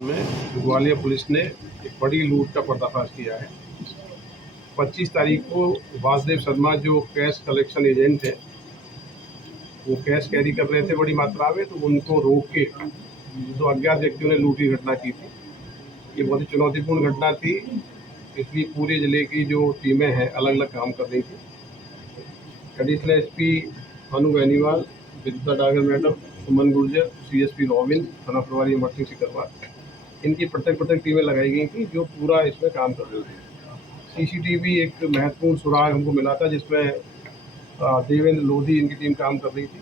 में ग्वालियर पुलिस ने एक बड़ी लूट का पर्दाफाश किया है। 25 तारीख को वासुदेव शर्मा जो कैश कलेक्शन एजेंट है, वो कैश कैरी कर रहे थे बड़ी मात्रा में, तो उनको रोक के दो अज्ञात व्यक्तियों ने लूट की घटना की थी। ये बहुत ही चुनौतीपूर्ण घटना थी, इसलिए पूरे जिले की जो टीमें हैं अलग अलग काम कर रही थी। एडिशनल एसपी अनु बेनीवाल, विद्युता डागर मैडम, सुमन गुर्जर, सीएसपी रॉबिन, थाना प्रभारी इमरसिंह सिकरवार, इनकी पृथक टीमें लगाई गई थी जो पूरा इसमें काम कर रही थी। सीसीटीवी एक महत्वपूर्ण सुराग हमको मिला था, जिसमें देवेंद्र लोधी इनकी टीम काम कर रही थी।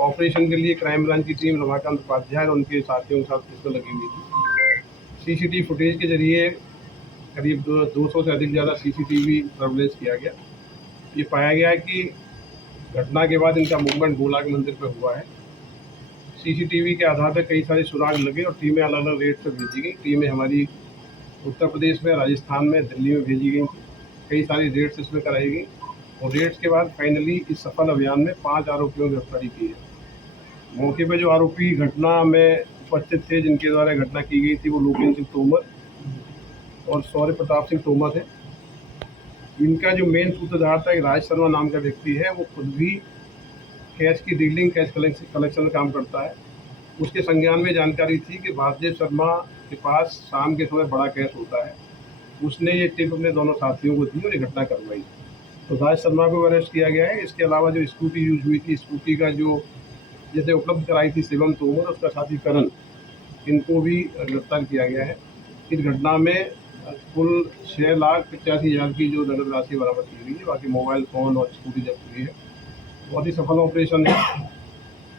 ऑपरेशन के लिए क्राइम ब्रांच की टीम रमाकांत उपाध्याय और उनके साथियों के साथ इसमें लगी हुई थी। सीसीटीवी फुटेज के जरिए करीब 200 से अधिक ज़्यादा सीसीटीवी सर्वेलेंस किया गया। ये पाया गया कि घटना के बाद इनका मूवमेंट गोला के मंदिर पर हुआ है। सीसीटीवी के आधार पर कई सारे सुराग लगे और टीमें अलग अलग रेट पर भेजी गई। टीमें हमारी उत्तर प्रदेश में, राजस्थान में, दिल्ली में भेजी गई। कई सारी रेड्स इसमें कराई गई और रेड्स के बाद फाइनली इस सफल अभियान में 5 आरोपियों की गिरफ्तारी की है। मौके पर जो आरोपी घटना में उपस्थित थे, जिनके द्वारा घटना की गई थी, वो लोकेन सिंह तोमर और शौर्य प्रताप सिंह तोमर है। इनका जो मेन सूत्रधार था, एक राज शर्मा नाम का व्यक्ति है, वो खुद भी कैश की डीलिंग, कैश कलेक्शन में काम करता है। उसके संज्ञान में जानकारी थी कि वासुदेव शर्मा के पास शाम के समय बड़ा कैश होता है। उसने ये टिप अपने दोनों साथियों को दी और ये घटना करवाई। तो राज शर्मा को अरेस्ट किया गया है। इसके अलावा जो स्कूटी यूज हुई थी, स्कूटी का जो जैसे उपलब्ध कराई थी शिवम तोमर, उसका साथी करण, इनको भी गिरफ्तार किया गया है। इस घटना में कुल 6,85,000 की जो नगद राशि बरामद की हुई है। बाकी मोबाइल फ़ोन और स्कूटी जब्त हुई है। बहुत ही सफल ऑपरेशन है।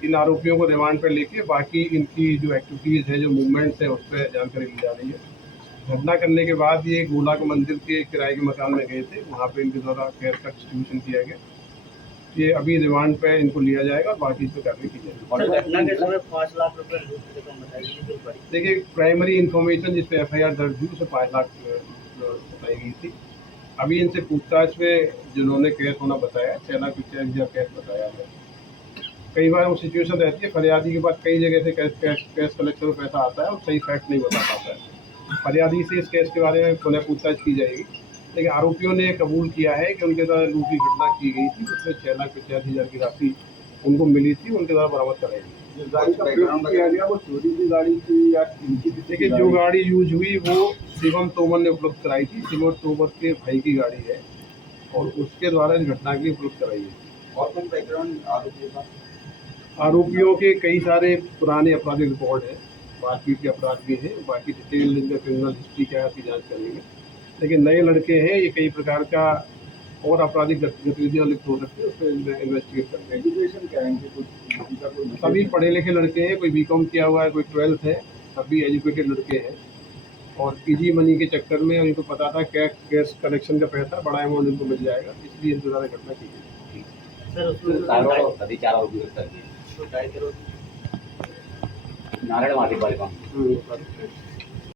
इन आरोपियों को रिमांड पर लेके बाकी इनकी जो एक्टिविटीज़ है, जो मूवमेंट्स हैं, उस पर जानकारी ली जा रही है। घटना करने के बाद ये गोला के मंदिर के किराए के मकान में गए थे, वहाँ पे इनके द्वारा कैश का डिस्ट्रीब्यूशन किया गया। ये अभी रिमांड पे इनको लिया जाएगा और बाकी इस पर कार्रवाई की जाएगी। घटना के समय 5 लाख रुपए लूट की रकम बताई। देखिए, प्राइमरी इन्फॉर्मेशन जिस पे FIR दर्ज हुई, उसे 5 लाख बताई गई थी। अभी इनसे पूछताछ में जिन्होंने कैश होना बताया, 6,50,000 कैश बताया है। कई बार वो सिचुएशन रहती है, फरियादी के पास कई जगह से कैश कलेक्शन में पैसा आता है और सही फैक्ट नहीं बता पाता है। फरियादी से इस केस के बारे में पुनः पूछताछ की जाएगी। लेकिन आरोपियों ने कबूल किया है कि उनके द्वारा लूट की घटना की गई थी, उसमें 6,85,000 की राशि उनको मिली थी, उनके द्वारा बरामद कराई गई। गाड़ी का प्रयोग किया गया, वो चोरी की गाड़ी थी या इनकी? देखिए, जो गाड़ी यूज हुई वो शिवम तोमर ने उपलब्ध कराई थी। शिवम तोमर के भाई की गाड़ी है और उसके द्वारा इस घटना के लिए उपलब्ध कराई गई। और कौन बैकग्राउंड आरोपियों का? आरोपियों के कई सारे पुराने आपराधिक रिकॉर्ड हैं, मारपीट के अपराध भी हैं। बाकी डिटेल इनका क्रिमिनल हिस्ट्री क्या है उसकी जाँच करेंगे। लेकिन नए लड़के हैं, ये कई प्रकार का और आपराधिक गतिविधियाँ लिप्त हो सकती है, उस पर इन्वेस्टिगेट करते हैं। एजुकेशन क्या है इनकी? कुछ सभी पढ़े लिखे लड़के हैं, कोई BCom किया हुआ है, कोई 12th है, सभी एजुकेटेड लड़के हैं। और इजी मनी के चक्कर में इनको पता था कैश कलेक्शन का पैसा बड़ा अमाउंट इनको मिल जाएगा, इसलिए इस द्वारा घटना की गई। सर, उसमें सभी 4 आरोपी गिरफ्तार किए। तो 2.5 करोड़ नारायण माटी बालिका